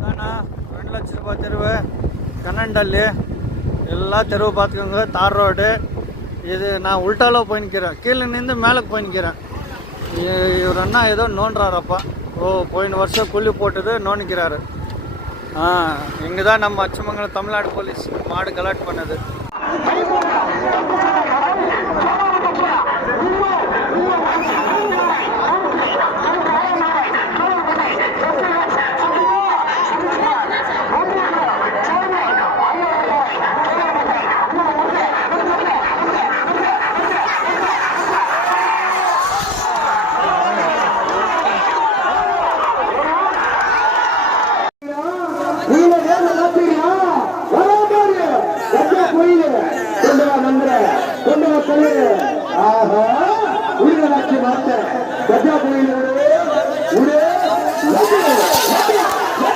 நான் 2 லட்ச ரூபாய் தெருவு கண்ணண்டல்லி எல்லா தெருவு பார்த்துக்கோங்க. தார் ரோடு இது. நான் உள்டாவில் போய் நிற்கிறேன், கீழே நின்று மேலே போய் நிற்கிறேன். இவர் அண்ணா ஏதோ நோண்டுறாரப்பா. போயின வருஷம் கூலி போட்டது நோண்டிக்கிறாரு. இங்கே தான் நம்ம அச்சமங்கலம் தமிழ்நாடு போலீஸ் மாடு கலெக்ட் பண்ணது. கஜா கோயில்